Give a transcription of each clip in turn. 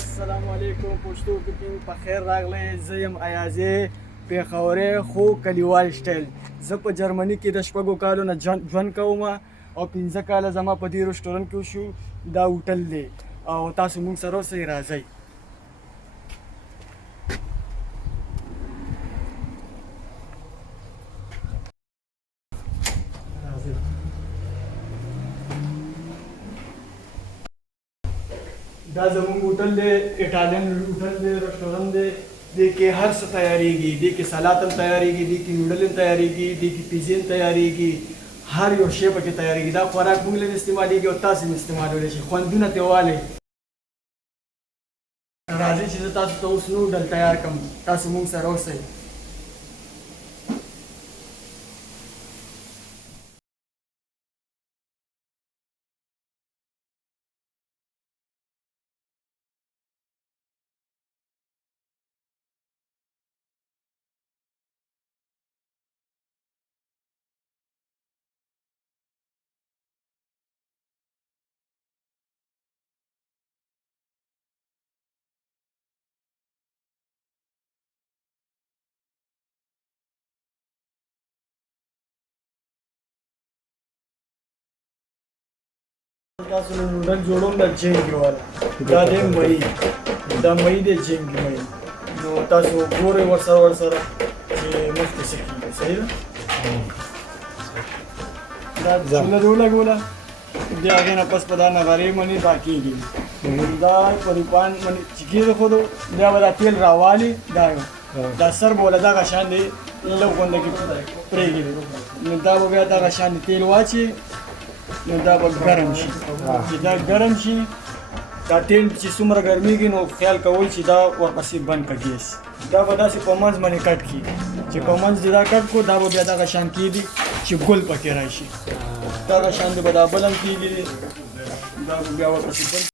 अस्सलामुअलैकुम پښتو کوکینګ په خیر راغلی. زه یم ایازې پېښوري خو کلیوال سټایل. زه په جرمني کې د شپږو کالو نه ژوند کوم او 15 کاله زما په دې رسټورانټ کې وشو. دا هوټل دی او تاسو موږ سره اوسئ، راځئ. دا زموږ هوټل دی، ایټالین هوټل دی، رسټورانټ دی. دې کې هر څه تیاریږي. دې کې سلاد هم تیاریږي، دې کې نوډل هم تیاریږي، دې کې پیزې هم تیاریږي. هر یو شی پکې تیاریږي. دا خوراک موږ له استعمالېږي او تاسو هم استعمالولی شئ. خوندونه ترې والئ. راځئ چې زه تاسو ته اوس نوډل تیار کړم. تاسو موږ سره اوسئ. تاسو له نوډل جوړوم د جنګي والا. دا دی مئی، دا مئی دی جنګي مئی. نو تاسو ګورئ ورسره چې مخکې څه کېږي. صحیح ده؟ دا چوله دې ولګوله، د هغې نه پس په دا نغرې باندې دا کېږي. دا په روپان باندې چې کېږدو بیا به دا تېل راوالي. دا سر به له دغه شان دی لږ غونډه کې پرېږدي. نو دا به بیا دغه شان دی تېل واچي. نو دا به ګرم شي. چې دا ګرم شي، دا تیل چې څومره ګرمیږي نو خیال کوئ چې دا ورپسې بند کړه ګیس. دا به داسې په منځ باندې کټ کړي. چې په منځ دې دا کټ کړو، دا به بیا دغه شان کېږي چې ګل پکې راشي. دغه شان دی به دا بل هم کېږي. دا به بیا ورپسې بند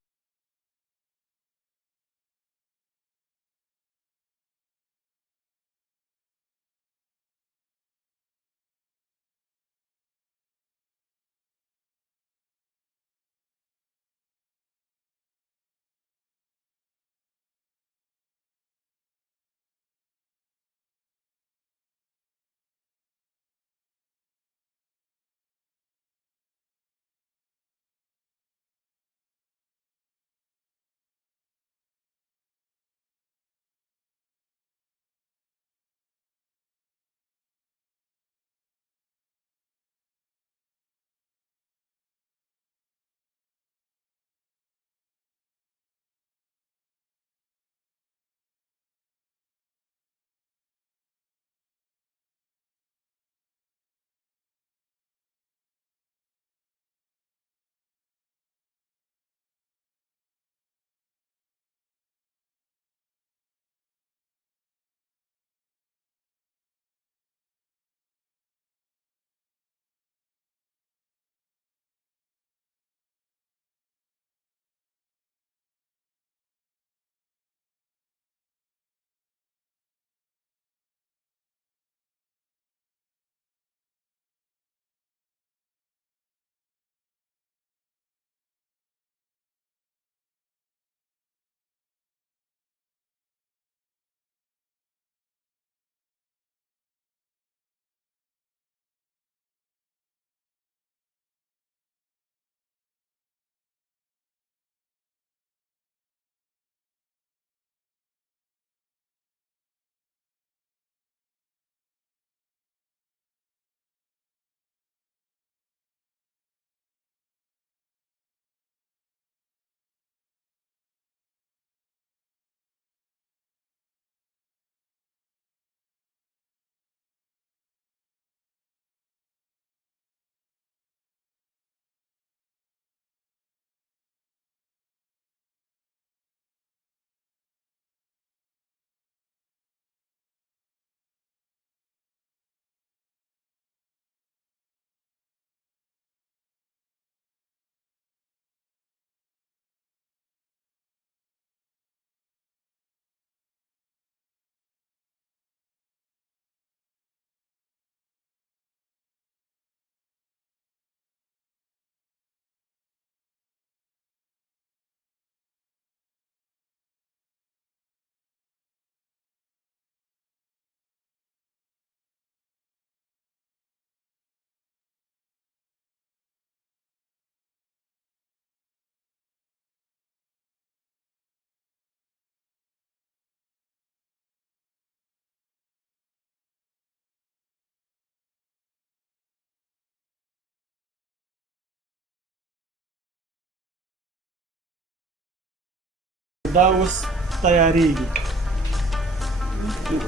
دا اوس تیارېږي.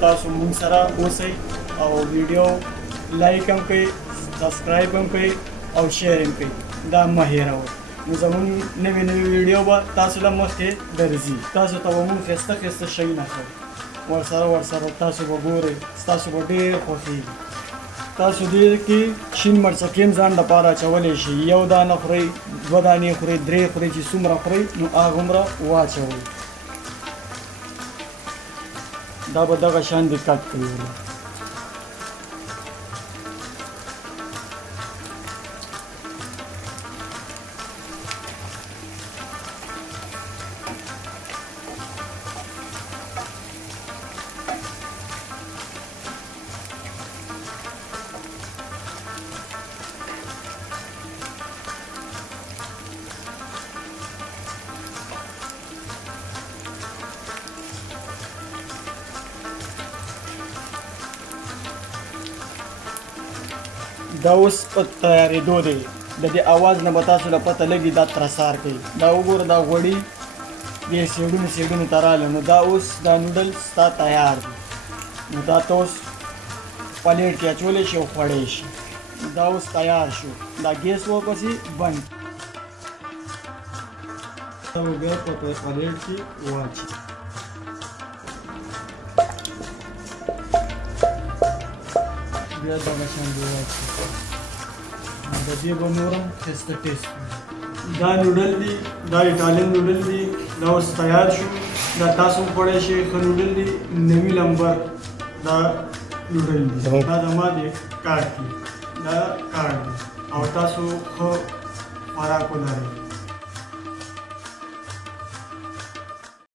تاسو مونږ سره اوسئ او ویډیو لایک هم کړئ، سبسکرایب هم کړئ او شیر هم کړئ. دا مه هېروئ. نو زمونږ نوې ویډیو به تاسو له مخکې درځي. تاسو ته به مونږ ښایسته ښایسته شیونه ښیو. ورسره تاسو به ګورئ، ستاسو به ډېر خوښېږي. تاسو دې کې شین مرچکې هم ځان لپاره اچولی شئ. یو دانه خورئ، 2 دانې خورئ، 3 خورئ، چې څومره خورئ نو هغومره واچوئ. دا به دغه شان دې کټ کړئ. دا اوس په تیارېدو دی. د دې اواز نه به تاسو له پته لګي دا ترسار کوي. دا وګوره دا غوړي دې سیډونو ته راغله. نو دا اوس دا نوډل ستا تیار دی. نو دا ته اوس پلیټ کې اچولی شي او خوړی شي. دا اوس تیار شو. دا ګیس واپسې بند. دا به بیا په پلیټ کې واچي. بیا دغه شان دی واچي. د دې به نور هم ښایسته ټیسټ وي. دا نوډل دی، دا ایټالین نوډل دی. دا اوس تیار شو. دا تاسو هم خوړی شئ. ښه نوډل دی. 9 نمبر دا نوډل دی. دا زما د کارت دی. دا کارت دی او تاسو ښه خوراک ولرئ.